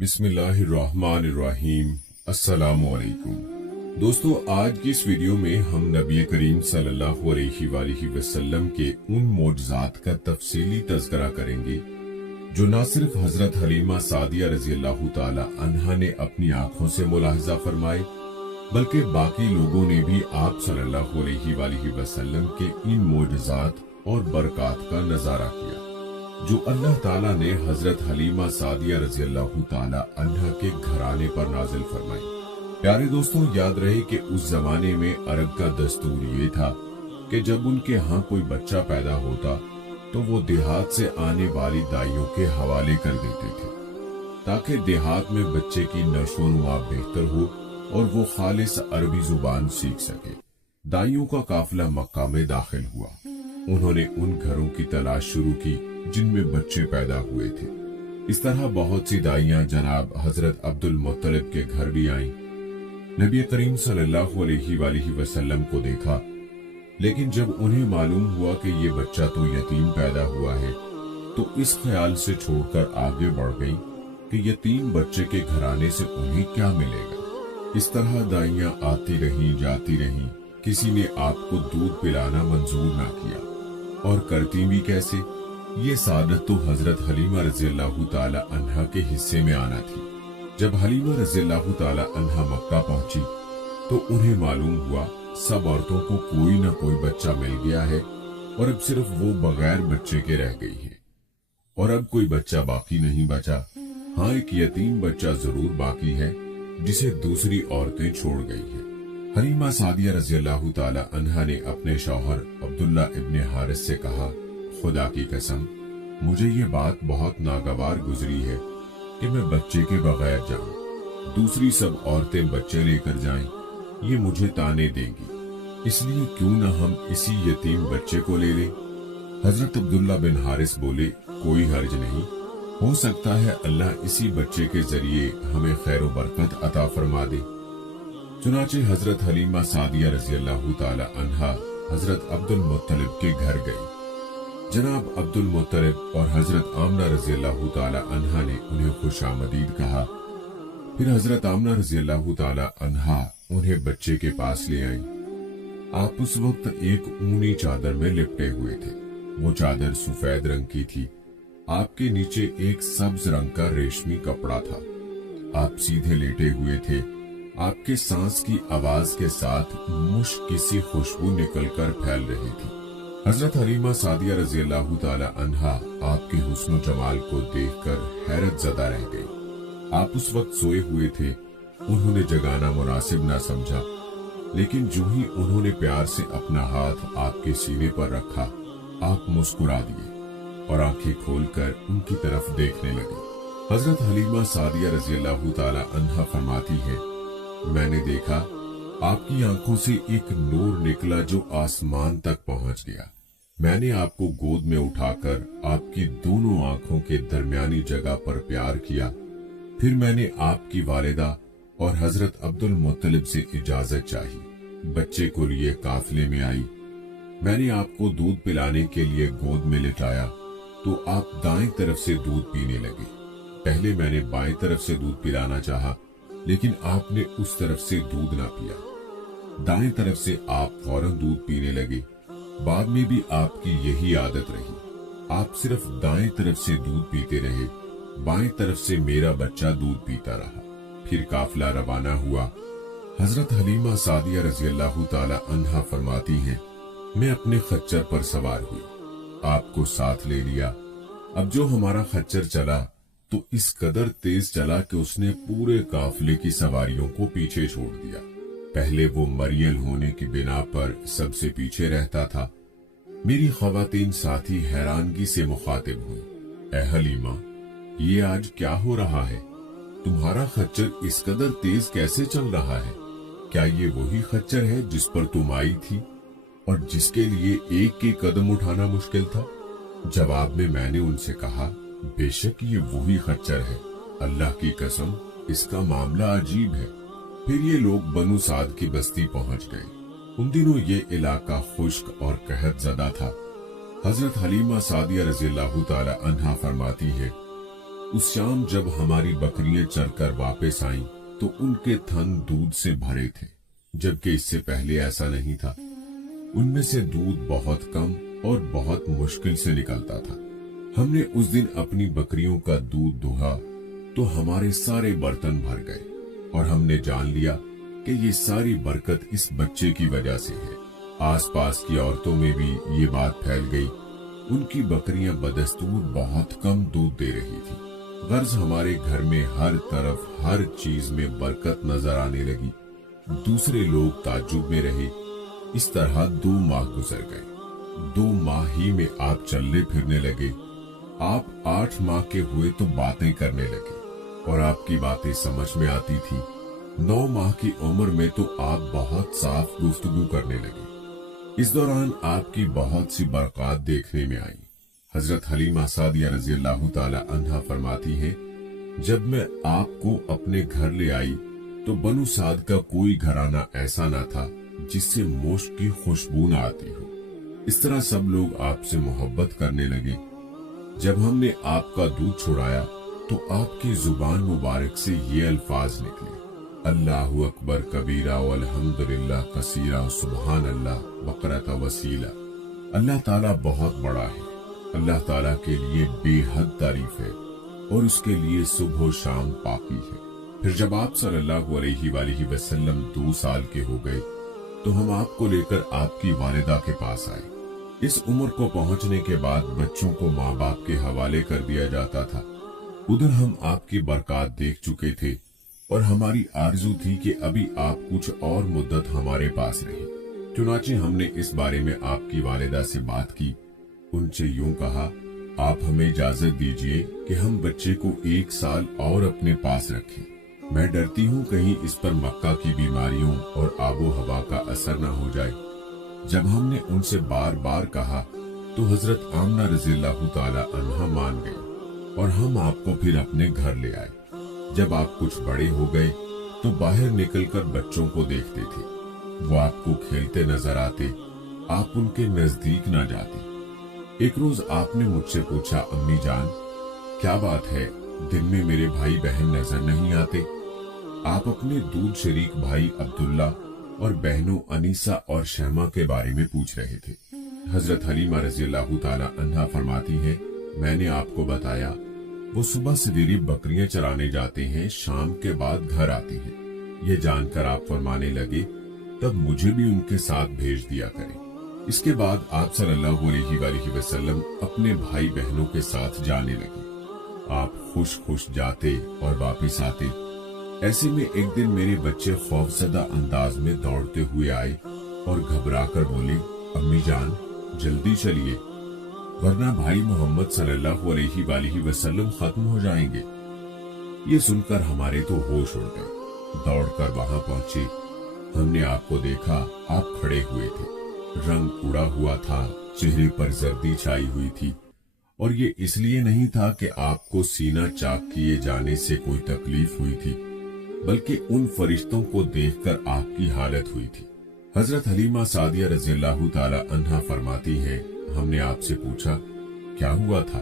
बिस्मिल्लाहिर्रहमानिर्रहीम। अस्सलामुअलैकुम दोस्तों, आज की इस वीडियो में हम नबी करीम सल्लल्लाहु अलैहि वसल्लम के उन मौजज़ात का तफसीली तज़किरा करेंगे जो न सिर्फ हजरत हलीमा सादिया रज़ी अल्लाह ताला अन्हा ने अपनी आंखों से मुलाहिजा फरमाए, बल्कि बाकी लोगों ने भी आप सल्लल्लाहु अलैहि वसल्लम के इन मौजज़ात और बरक़ात का नज़ारा किया जो अल्लाह ताला ने हजरत हलीमा सादिया रज़ी अल्लाह ताला अन्हा के घराने पर नाजिल फरमाई। प्यारे दोस्तों, याद रहे कि उस जमाने में अरब का दस्तूर ये था कि जब उनके यहाँ कोई बच्चा पैदा होता तो वो देहात से आने वाली दाइयों के हवाले कर देते थे ताकि देहात में बच्चे की नशोनुमा बेहतर हो और वो खालिस अरबी जुबान सीख सके। दाइयों का काफिला मक्का में दाखिल हुआ। उन्होंने उन घरों की तलाश शुरू की जिनमें बच्चे पैदा हुए थे। इस तरह बहुत सी दाइयां जनाब हजरत अब्दुल मुत्तलिब के घर भी आईं। नबी करीम सल्लल्लाहु अलैहि वसल्लम को देखा, लेकिन जब उन्हें मालूम हुआ कि ये बच्चा तो यतीम पैदा हुआ है तो इस ख्याल से छोड़कर आगे बढ़ गई कि यतीम बच्चे के घराने से उन्हें क्या मिलेगा। इस तरह दाइयां आती रहीं जाती रहीं, किसी ने आपको दूध पिलाना मंजूर ना किया, और करती भी कैसे। ये सादत तो हजरत हलीमा रज़ी अल्लाह ताला अन्हा के हिस्से में आना थी। जब हलीमा रज़ी अल्लाह ताला अन्हा मक्का पहुंची तो उन्हें मालूम हुआ सब औरतों को कोई न कोई बच्चा मिल गया है और अब सिर्फ वो बगैर बच्चे के रह गई है, और अब कोई बच्चा बाकी नहीं बचा। हाँ, एक यतीम बच्चा जरूर बाकी है जिसे दूसरी औरतें छोड़ गई है। हलीमा सादिया रज़ी अल्लाह ताला अन्हा ने अपने शौहर अब्दुल्ला इब्ने हारिस से कहा, खुदा की कसम, मुझे ये बात बहुत नागवार गुजरी है कि मैं बच्चे के बगैर जाऊं, दूसरी सब औरतें बच्चे लेकर जाएं, ये मुझे ताने देंगी, इसलिए क्यों न हम इसी यतीम बच्चे को ले लें। हजरत अब्दुल्ला बिन हारिस बोले, कोई हर्ज नहीं, हो सकता है अल्लाह इसी बच्चे के जरिए हमें खैर बरकत अता फरमा दे। चुनाचे हजरत हलीमा सादिया रज़ी अल्लाह ताला अन्हा हजरत अब्दुल मुत्तलिब के घर गई। जनाब अब्दुल मुत्तलिब और हजरत आमना रज़ी अल्लाह ताला अन्हा ने उन्हें खुशामदीद कहा। फिर हजरत आमना रज़ी अल्लाह ताला अन्हा उन्हें बच्चे के पास ले आई। आप उस वक्त एक ऊनी चादर में लिपटे हुए थे। वो चादर सफेद रंग की थी। आपके नीचे एक सब्ज रंग का रेशमी कपड़ा था। आप सीधे लेटे हुए थे। आपके सांस की आवाज के साथ मुश्क सी खुशबू निकलकर फैल रही थी। हजरत हलीमा सादिया रज़ी अल्लाह ताला अन्हा आपके हुस्न जमाल को देखकर हैरत ज़दा रह गई। आप उस वक्त सोए हुए थे। उन्होंने जगाना मुनासिब ना समझा, लेकिन जो ही उन्होंने प्यार से अपना हाथ आपके सीने पर रखा, आप मुस्कुरा दिए और आंखें खोलकर उनकी तरफ देखने लगे। हजरत हलीमा सादिया रज़ी अल्लाह ताला अन्हा फरमाती है, मैंने देखा आपकी आंखों से एक नूर निकला जो आसमान तक पहुंच गया। मैंने आपको गोद में उठाकर आपकी दोनों आंखों के दरमियानी जगह पर प्यार किया। फिर मैंने आपकी वालिदा और हजरत अब्दुल मुत्तलिब से इजाजत चाही। बच्चे को लिए काफिले में आई। मैंने आपको दूध पिलाने के लिए गोद में लिटाया तो आप दाएं तरफ से दूध पीने लगे। पहले मैंने बाएं तरफ से दूध पिलाना चाहा, लेकिन आपने उस तरफ से दूध ना पिया। दाएं तरफ से आप फौरन दूध पीने लगे। बाद में भी आपकी यही आदत रही। आप सिर्फ दाएं तरफ से दूध पीते रहे, बाएं तरफ से मेरा बच्चा दूध पीता रहा। फिर काफिला रवाना हुआ। हजरत हलीमा सादिया रज़ी अल्लाह ताला अन्हा फरमाती हैं, मैं अपने खच्चर पर सवार हुई, आपको साथ ले लिया। अब जो हमारा खच्चर चला तो इस कदर तेज चला कि उसने पूरे काफिले की सवारियों को पीछे छोड़ दिया। पहले वो मरियल होने की बिना पर सबसे पीछे रहता था। मेरी ख्वातीन साथी हैरानगी से मुखातिब हुई, ए हलीमा, ये आज क्या हो रहा है? तुम्हारा खच्चर इस कदर तेज कैसे चल रहा है? क्या ये वही खच्चर है जिस पर तुम आई थी और जिसके लिए एक एक कदम उठाना मुश्किल था? जवाब में मैंने उनसे कहा, बेशक ये वही खच्चर है, अल्लाह की कसम इसका मामला अजीब है। फिर ये लोग बनु साद की बस्ती पहुंच गए। उन दिनों ये इलाका खुश्क और कहत ज़दा था। हजरत हलीमा सादिया रज़ी अल्लाह ताला अन्हा फरमाती है, उस शाम जब हमारी बकरियां चरकर वापस आईं, तो उनके थन दूध से भरे थे, जबकि इससे पहले ऐसा नहीं था। उनमें से दूध बहुत कम और बहुत मुश्किल से निकलता था। हमने उस दिन अपनी बकरियों का दूध दुहा तो हमारे सारे बर्तन भर गए, और हमने जान लिया कि ये सारी बरकत इस बच्चे की वजह से है। आसपास की औरतों में भी ये बात फैल गई। उनकी बकरियां बदस्तूर बहुत कम दूध दे रही थी। गर्ज हमारे घर में हर तरफ हर चीज में बरकत नजर आने लगी। दूसरे लोग ताज्जुब में रहे। इस तरह 2 माह गुजर गए। 2 माह ही में आप चलने फिरने लगे। आप 8 माह के हुए तो बातें करने लगे, और आपकी बातें समझ में आती थी। 9 माह की उम्र में तो आप बहुत साफ गुफ्तगू करने लगे। इस दौरान आपकी बहुत सी बरक़ात देखने में आई। हजरत हलीमा सादिया रज़ी अल्लाह ताला अन्हा फरमाती हैं, जब मैं आपको अपने घर ले आई तो बनु साद का कोई घराना ऐसा ना था जिससे मोश्क की खुशबू न आती हो। इस तरह सब लोग आपसे मोहब्बत करने लगे। जब हमने आपका दूध छुड़ाया तो आपकी जुबान मुबारक से ये अल्फाज निकले, अल्लाहु अकबर कबीरा वल्हम्दुलिल्लाह कसीरा सुबहान अल्लाह बकरता वसीला। अल्लाह ताला बहुत बड़ा है। अल्लाह ताला के लिए बेहद तारीफ है और उसके लिए सुबह शाम पाकी है। फिर जब आप सल्लल्लाहु अलैहि वसल्लम 2 साल के हो गए तो हम आपको लेकर आपकी वालिदा के पास आए। इस उम्र को पहुंचने के बाद बच्चों को माँ बाप के हवाले कर दिया जाता था। उधर हम आपकी बरकत देख चुके थे और हमारी आरजू थी कि अभी आप कुछ और मुद्दत हमारे पास रहे। चुनाचे हमने इस बारे में आपकी वालिदा से बात की। उनसे यूं कहा, आप हमें इजाजत दीजिए कि हम बच्चे को 1 साल और अपने पास रखें। मैं डरती हूँ कहीं इस पर मक्का की बीमारियों और आबो हवा का असर न हो जाए। जब हमने उनसे बार बार कहा तो हजरत आमना रज़ियल्लाहु ताला अन्हा मान गई और हम आपको फिर अपने घर ले आए। जब आप कुछ बड़े हो गए तो बाहर निकलकर बच्चों को देखते थे। वो आपको खेलते नजर आते, आप उनके नजदीक न जाते। एक रोज आपने मुझसे पूछा, अम्मी जान क्या बात है, दिन में मेरे भाई बहन नजर नहीं आते? आप अपने दूध शरीक भाई अब्दुल्ला और बहनों अनीसा और शहमा के बारे में पूछ रहे थे। हजरत हलीमा रज़ियल्लाहु ताला अन्हा फरमाती हैं, मैंने आपको बताया वो सुबह सवेरे बकरियां चराने जाते हैं, शाम के बाद घर आते हैं। ये जानकर आप फरमाने लगे, तब मुझे भी उनके साथ भेज दिया करें। इसके बाद आप सल्लल्लाहु अलैहि वसल्लम अपने भाई बहनों के साथ जाने लगे। आप खुश खुश जाते और वापस आते। ऐसे में एक दिन मेरे बच्चे खौफजदा अंदाज में दौड़ते हुए आए और घबराकर बोले, अम्मी जान जल्दी चलिए वरना भाई मोहम्मद सल्लल्लाहु अलैहि वसल्लम खत्म हो जाएंगे। ये सुनकर हमारे तो होश उड़ गए। दौड़कर वहां पहुंचे। हमने आपको देखा, आप खड़े हुए थे। रंग उड़ा हुआ था, चेहरे पर जर्दी छाई हुई थी, और ये इसलिए नहीं था कि आपको सीना चाक किए जाने से कोई तकलीफ हुई थी, बल्कि उन फरिश्तों को देखकर आपकी हालत हुई थी। हजरत हलीमा सादिया रज़ियल्लाहु ताला अन्हा फरमाती है, हमने आपसे पूछा क्या हुआ था?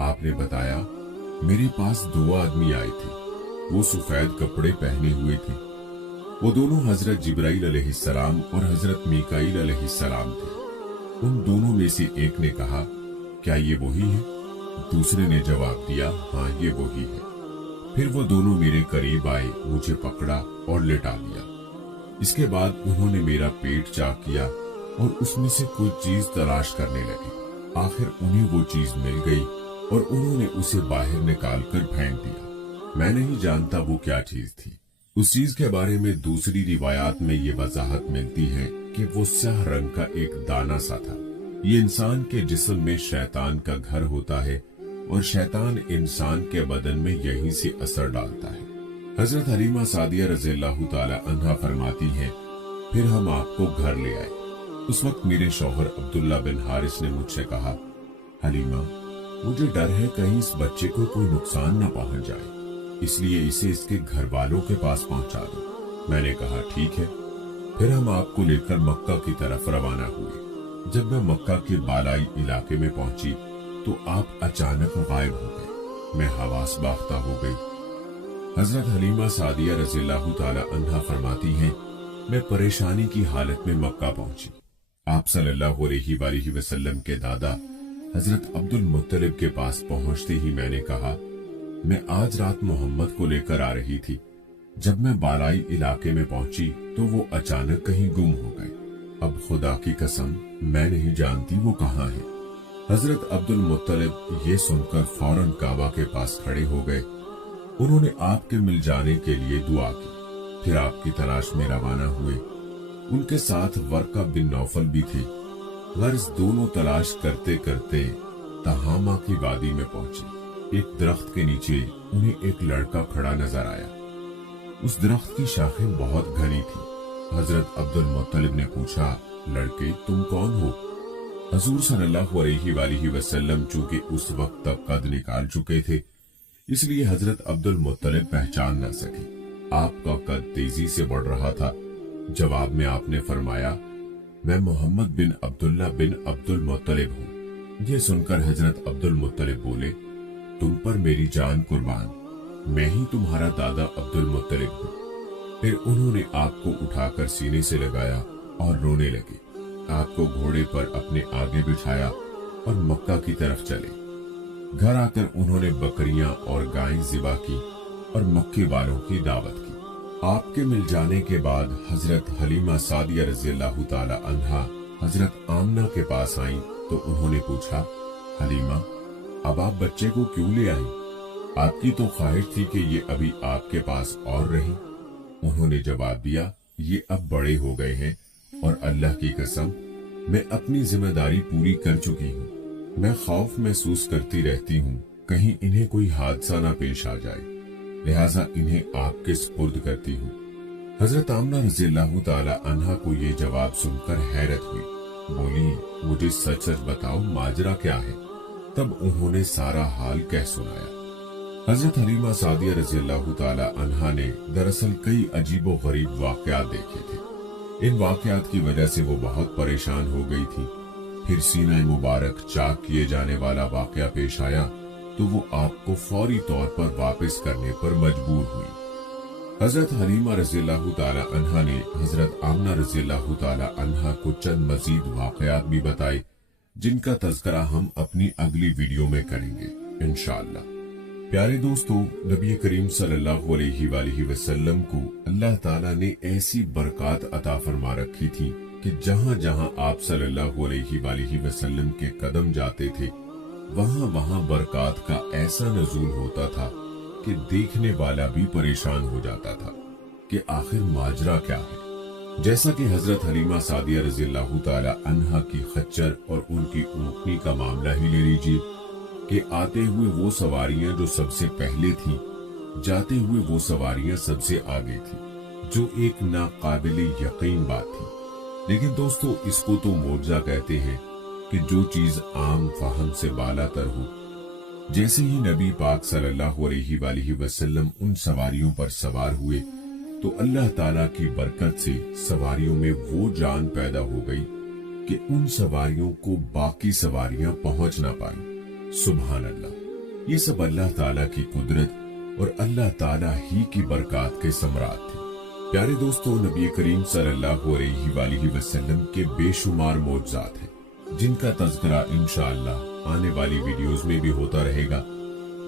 आपने बताया, मेरे पास 2 आदमी आए थे। वो सफेद कपड़े पहने हुए थे। वो दोनों हजरत जिब्राइल अलैहिस्सलाम और हजरत मीकाईल अलैहिस्सलाम थे। उन दोनों में से एक ने कहा, क्या ये वही है? दूसरे ने जवाब दिया, हाँ ये वही है। फिर वो दोनों मेरे करीब आए, मुझे पकड़ा और लेटा दिया। इसके बाद उन्होंने मेरा पेट चाक किया और उसमें से कोई चीज तलाश करने लगे। आखिर उन्हें वो चीज मिल गई और उन्होंने उसे बाहर निकाल कर फेंक दिया। मैं नहीं जानता वो क्या चीज थी। उस चीज के बारे में दूसरी रिवायात में ये वजाहत मिलती है कि वो स्याह रंग का एक दाना सा था। ये इंसान के जिस्म में शैतान का घर होता है और शैतान इंसान के बदन में यहीं से असर डालता है। हजरत हलीमा सादिया रज़ियल्लाहु ताला अन्हा फरमाती हैं, फिर हम आपको घर ले आए। उस वक्त मेरे शौहर अब्दुल्ला बिन हारिस ने मुझसे कहा, हलीमा मुझे डर है कहीं इस बच्चे को कोई नुकसान न पहुंच जाए, इसलिए इसे इसके घर वालों के पास पहुंचा दो। मैंने कहा ठीक है। फिर हम आपको लेकर मक्का की तरफ रवाना हुए। जब मैं मक्का के बालाई इलाके में पहुंची तो आप अचानक गायब हो गए। मैं हवास बाख्ता हो गई। हजरत हलीमा सादिया रज़ी अल्लाह ताला अन्हा फरमाती हैं, मैं परेशानी की हालत में मक्का पहुंची। आप सल्लल्लाहु अलैहि वसल्लम के दादा हजरत अब्दुल मुत्तलिब के पास पहुंचते ही मैंने कहा, मैं आज रात मोहम्मद को लेकर आ रही थी। जब मैं बालाई इलाके में पहुंची तो वो अचानक कहीं गुम हो गए। अब खुदा की कसम मैं नहीं जानती वो कहाँ है। हजरत अब्दुल मुत्तलिब ये सुनकर फौरन काबा के पास खड़े हो गए। उन्होंने आपके मिल जाने के लिए दुआ की, फिर आपकी तलाश में रवाना हुए। उनके साथ वर्का बिन नौफल भी थे। गर्ज दोनों तलाश करते करते तहामा की वादी में पहुंचे। एक दरख्त के नीचे उन्हें एक लड़का खड़ा नजर आया। उस दरख्त की शाखें बहुत घनी थी। हजरत अब्दुल मुत्तलिब ने पूछा, लड़के तुम कौन हो? हजूर सल्लल्लाहु अलैहि वसल्लम चूंकि उस वक्त तक कद निकाल चुके थे, इसलिए हजरत अब्दुल मुत्तलिब पहचान न सके। आपका कद तेजी से बढ़ रहा था। जवाब में आपने फरमाया, मैं मोहम्मद बिन अब्दुल्ला बिन अब्दुल मुत्तलिब हूँ। ये सुनकर हजरत अब्दुल मुत्तलिब बोले, तुम पर मेरी जान कुर्बान, मैं ही तुम्हारा दादा अब्दुल मुत्तलिब हूँ। फिर उन्होंने आपको उठाकर सीने से लगाया और रोने लगे। आपको घोड़े पर अपने आगे बिठाया और मक्का की तरफ चले। घर आकर उन्होंने बकरियां और गायें ज़िबा की और मक्के वालों की दावत की। आपके मिल जाने के बाद हजरत हलीमा सादिया रज़ी अल्लाह ताला अन्हा हजरत आमना के पास आईं तो उन्होंने पूछा, हलीमा अब आप बच्चे को क्यों ले आई? आपकी तो ख्वाहिश थी कि ये अभी आपके पास और रहे। उन्होंने जवाब दिया, ये अब बड़े हो गए हैं और अल्लाह की कसम मैं अपनी जिम्मेदारी पूरी कर चुकी हूँ। मैं खौफ महसूस करती रहती हूँ कहीं इन्हें कोई हादसा ना पेश आ जाए, लिहाजा इन्हें आपके सुपुर्द करती हूँ। हजरत आमना रज़ी अल्लाह ताला अन्हा को ये जवाब सुनकर हैरत हुई। बोली, मुझे सच सच बताओ माजरा क्या है? तब उन्होंने सारा हाल कह सुनाया। हजरत हलीमा सादिया रज़ी अल्लाह ताला अन्हा ने दरअसल कई अजीबो गरीब वाकयात देखे थे। इन वाकयात की वजह से वो बहुत परेशान हो गई थी। फिर सीना मुबारक चाक किए जाने वाला वाकया पेश आया तो वो आपको फौरी तौर पर वापस करने पर मजबूर हुई। हजरत हलीमा रज़ी अल्लाह ताला अन्हा ने हजरत आमना रज़ी अल्लाह ताला अन्हा को चंद मजीद वाकयात भी बताए, जिनका तज़किरा हम अपनी अगली वीडियो में करेंगे इंशाअल्लाह। प्यारे दोस्तों, नबी करीम सल्लल्लाहु अलैहि वसल्लम को अल्लाह ताला ने ऐसी बरकत अता फरमा रखी थी कि जहाँ जहाँ आप सल्लल्लाहु अलैहि वसल्लम के कदम जाते थे वहाँ वहाँ बरकत का ऐसा नज़ूल होता था कि देखने वाला भी परेशान हो जाता था कि आखिर माजरा क्या है। जैसा कि हजरत हलीमा सादिया रज़ी अल्लाह ताला अन्हा की खच्चर और उनकी ऊँटनी का मामला ही ले लीजिए कि आते हुए वो सवारियां जो सबसे पहले थीं, जाते हुए वो सवारियां सबसे आगे थीं, जो एक नाकाबिले यकीन बात थी। लेकिन दोस्तों, इसको तो मौजज़ा कहते हैं कि जो चीज आम फहम से बालातर हो। जैसे ही नबी पाक सल्लल्लाहु अलैहि वसल्लम उन सवारियों पर सवार हुए तो अल्लाह ताला की बरकत से सवारियों में वो जान पैदा हो गई कि उन सवारियों को बाकी सवारियां पहुंच ना पाई। सुभान अल्लाह, ये सब अल्लाह ताला की कुदरत और अल्लाह ताला ही की बरकत के समरात थे। प्यारे दोस्तों, नबी करीम सल्लल्लाहु अलैहि वसल्लम के बेशुमार मौजज़ात हैं जिनका तज़किरा इंशाअल्लाह आने वाली वीडियोस में भी होता रहेगा।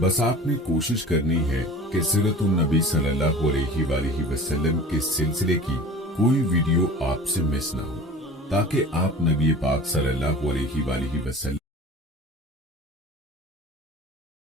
बस आपने कोशिश करनी है कि सीरतुन नबी सल्लल्लाहु अलैहि वसल्लम के सिलसिले की कोई वीडियो आपसे मिस ना हो, ताकि आप नबी पाक सल्लल्लाहु अलैहि वसल्लम